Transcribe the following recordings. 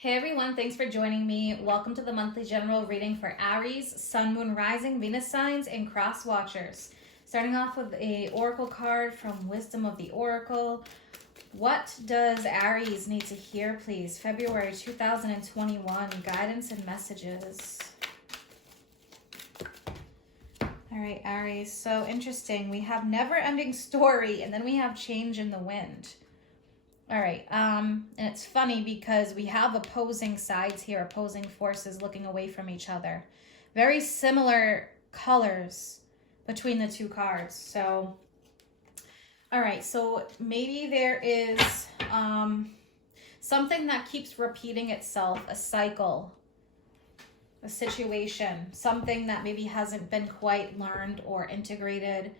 Hey everyone, thanks for joining me. Welcome to the monthly general reading for Aries, Sun, Moon, Rising, Venus signs, and cross watchers. Starting off with a oracle card from Wisdom of the Oracle. What does Aries need to hear, please? February 2021, guidance and messages. All right, Aries, so interesting. We have never-ending story, and then we have change in the wind. All right, and it's funny because we have opposing sides here, opposing forces looking away from each other. Very similar colors between the two cards. So, all right, so maybe there is something that keeps repeating itself, a cycle, a situation, something that maybe hasn't been quite learned or integrated.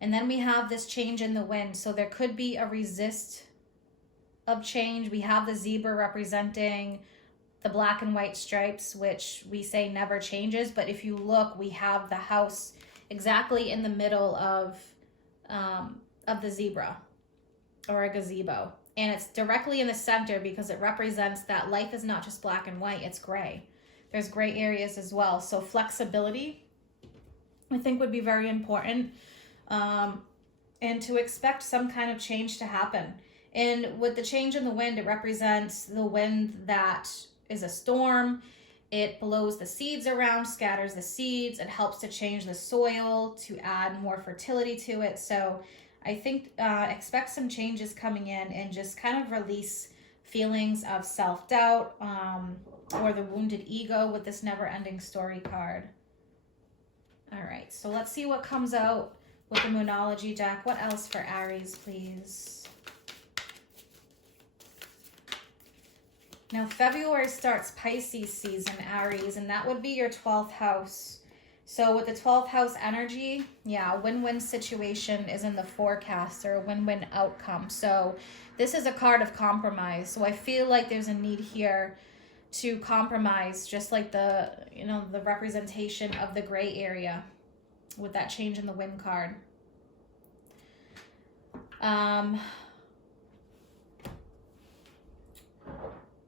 And then we have this change in the wind. So there could be a resist of change. We have the zebra representing the black and white stripes, which we say never changes. But if you look, we have the house exactly in the middle of the zebra, or a gazebo. And it's directly in the center because it represents that life is not just black and white, it's gray. There's gray areas as well. So flexibility, I think, would be very important. And to expect some kind of change to happen. And with the change in the wind, it represents the wind that is a storm. It blows the seeds around, scatters the seeds. It helps to change the soil, to add more fertility to it. So I think expect some changes coming in, and just kind of release feelings of self-doubt or the wounded ego with this never-ending story card. All right, so let's see what comes out with the Moonology deck. What else for Aries, please? Now, February starts Pisces season, Aries, and that would be your 12th house. So with the 12th house energy, yeah, a win-win situation is in the forecast, or a win-win outcome. So this is a card of compromise. So I feel like there's a need here to compromise, just like the representation of the gray area with that change in the wind card.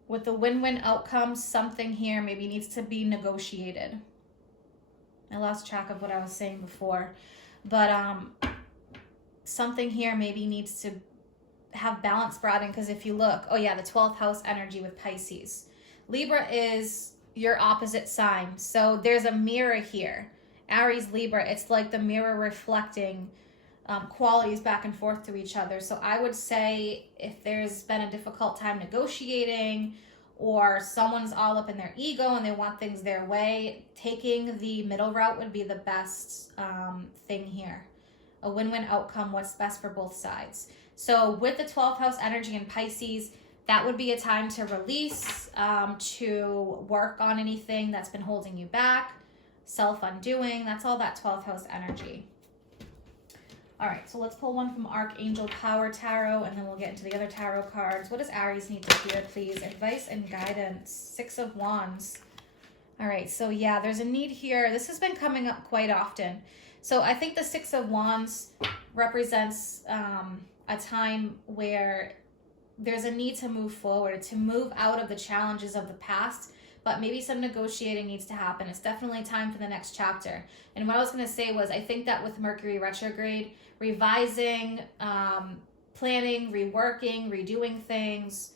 With the win-win outcome, something here maybe needs to be negotiated. I lost track of what I was saying before. But something here maybe needs to have balance brought in. Because if you look, oh yeah, the 12th house energy with Pisces. Libra is your opposite sign. So there's a mirror here. Aries, Libra, it's like the mirror reflecting qualities back and forth to each other. So I would say if there's been a difficult time negotiating, or someone's all up in their ego and they want things their way, taking the middle route would be the best thing here. A win-win outcome, what's best for both sides. So with the 12th house energy in Pisces, that would be a time to release, to work on anything that's been holding you back, self-undoing. That's all that 12th house energy. All right, so let's pull one from Archangel Power Tarot, and then we'll get into the other tarot cards. What does Aries need to hear, please? Advice and guidance. 6 of Wands. All right, so yeah, there's a need here. This has been coming up quite often. So I think the 6 of Wands represents a time where there's a need to move forward, to move out of the challenges of the past, but maybe some negotiating needs to happen. It's definitely time for the next chapter. And what I was going to say was, I think that with Mercury retrograde, revising, planning, reworking, redoing things,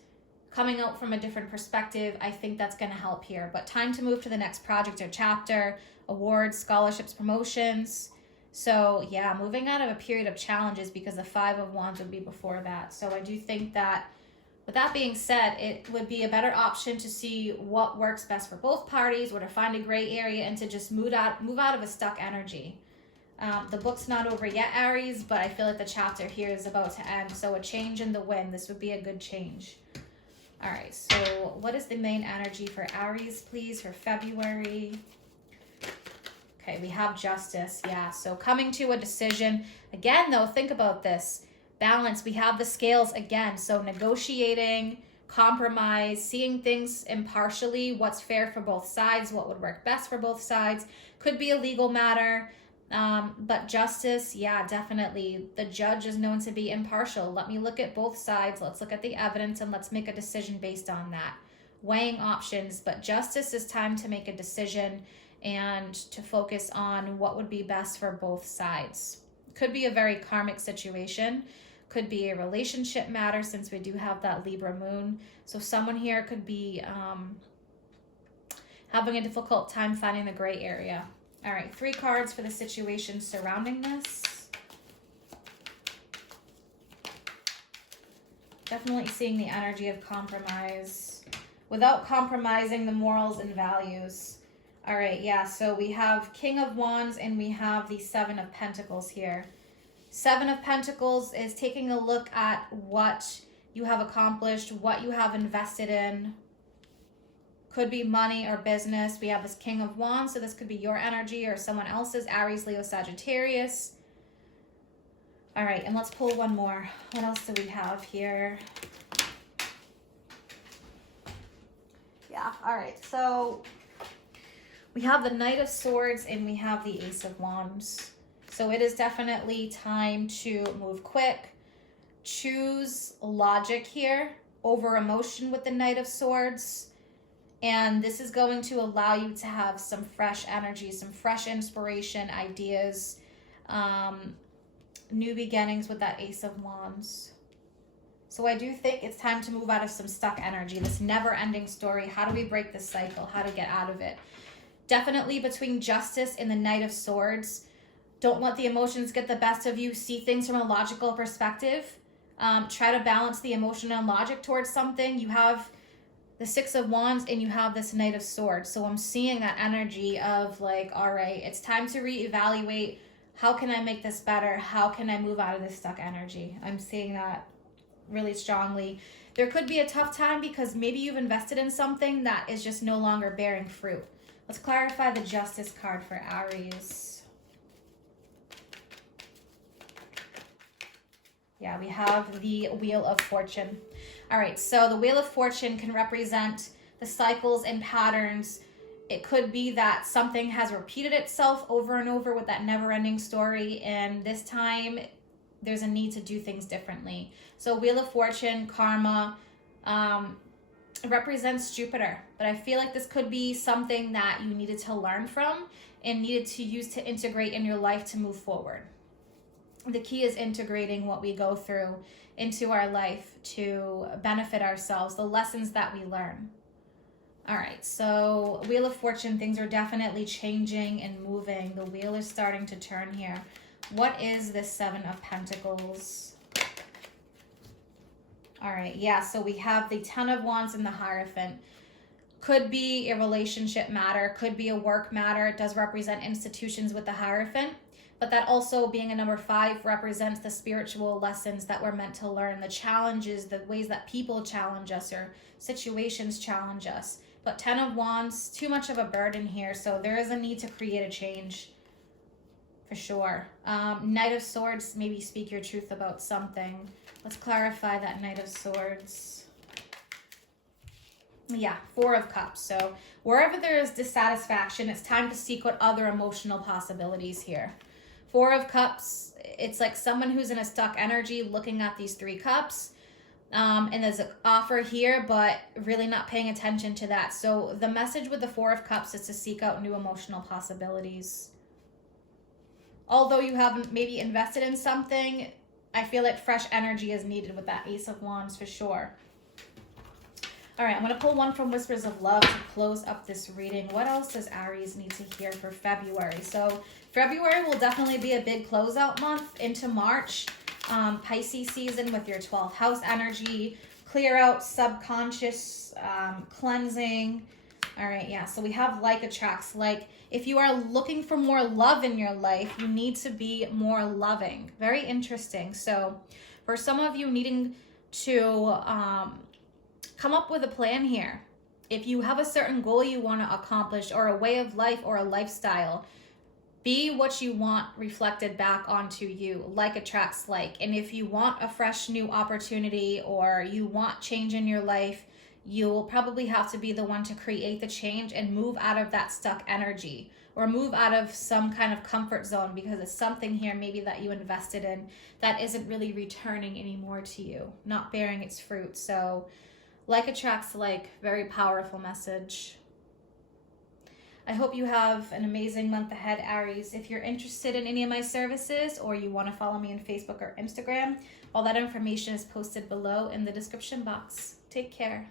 coming out from a different perspective, I think that's going to help here. But time to move to the next project or chapter, awards, scholarships, promotions. So yeah, moving out of a period of challenges, because the 5 of Wands would be before that. So I do think that, with that being said, it would be a better option to see what works best for both parties, or to find a gray area and to just move out of a stuck energy. The book's not over yet, Aries, but I feel like the chapter here is about to end. So a change in the wind, this would be a good change. All right, so what is the main energy for Aries, please, for February? Okay, we have justice, yeah. So coming to a decision. Again, though, think about this. Balance, we have the scales again. So negotiating, compromise, seeing things impartially, what's fair for both sides, what would work best for both sides. Could be a legal matter, but justice, yeah, definitely. The judge is known to be impartial. Let me look at both sides. Let's look at the evidence and let's make a decision based on that. weighing options, but justice is time to make a decision and to focus on what would be best for both sides. Could be a very karmic situation, could be a relationship matter, since we do have that Libra moon. So someone here could be having a difficult time finding the gray area. All right, 3 cards for the situation surrounding this. Definitely seeing the energy of compromise without compromising the morals and values. All right, yeah, so we have King of Wands and we have the 7 of Pentacles here. 7 of Pentacles is taking a look at what you have accomplished, what you have invested in. Could be money or business. We have this King of Wands, so this could be your energy or someone else's, Aries, Leo, Sagittarius. All right, and let's pull one more. What else do we have here? Yeah, all right, so we have the Knight of Swords and we have the Ace of Wands. So it is definitely time to move quick. Choose logic here over emotion with the Knight of Swords. And this is going to allow you to have some fresh energy, some fresh inspiration, ideas, new beginnings with that Ace of Wands. So I do think it's time to move out of some stuck energy, this never-ending story. How do we break this cycle? How to get out of it? Definitely between justice and the Knight of Swords. Don't let the emotions get the best of you. See things from a logical perspective. Try to balance the emotion and logic towards something. You have the 6 of Wands and you have this Knight of Swords. So I'm seeing that energy of like, all right, it's time to reevaluate. How can I make this better? How can I move out of this stuck energy? I'm seeing that really strongly. There could be a tough time because maybe you've invested in something that is just no longer bearing fruit. Let's clarify the Justice card for Aries. Yeah, we have the Wheel of Fortune. All right, so the Wheel of Fortune can represent the cycles and patterns. It could be that something has repeated itself over and over with that never-ending story, and this time there's a need to do things differently. So Wheel of Fortune, karma, represents Jupiter, but I feel like this could be something that you needed to learn from and needed to use to integrate in your life to move forward. The key is integrating what we go through into our life to benefit ourselves, the lessons that we learn. All right, so Wheel of Fortune, things are definitely changing and moving. The wheel is starting to turn here. What is this 7 of Pentacles? All right, yeah, so we have the 10 of Wands and the Hierophant. Could be a relationship matter, could be a work matter. It does represent institutions with the Hierophant, but that also being a number 5 represents the spiritual lessons that we're meant to learn, the challenges, the ways that people challenge us or situations challenge us. But 10 of Wands, too much of a burden here, so there is a need to create a change for sure. Knight of Swords, maybe speak your truth about something. Let's clarify that Knight of Swords. Yeah, 4 of Cups. So wherever there is dissatisfaction, it's time to seek what other emotional possibilities here. 4 of Cups, it's like someone who's in a stuck energy looking at these 3 cups. And there's an offer here, but really not paying attention to that. So the message with the 4 of Cups is to seek out new emotional possibilities. Although you haven't maybe invested in something, I feel like fresh energy is needed with that Ace of Wands for sure. All right, I'm going to pull one from Whispers of Love to close up this reading. What else does Aries need to hear for February? So February will definitely be a big closeout month into March. Pisces season with your 12th house energy, clear out subconscious, cleansing. All right, yeah, so we have like attracts like. If you are looking for more love in your life, you need to be more loving. Very interesting. So for some of you needing to come up with a plan here. If you have a certain goal you want to accomplish or a way of life or a lifestyle, be what you want reflected back onto you. Like attracts like. And if you want a fresh new opportunity or you want change in your life, you'll probably have to be the one to create the change and move out of that stuck energy or move out of some kind of comfort zone because it's something here maybe that you invested in that isn't really returning anymore to you, not bearing its fruit. So Like attracts like. Very powerful message. I hope you have an amazing month ahead, Aries. If you're interested in any of my services or you want to follow me on Facebook or Instagram, all that information is posted below in the description box. Take care.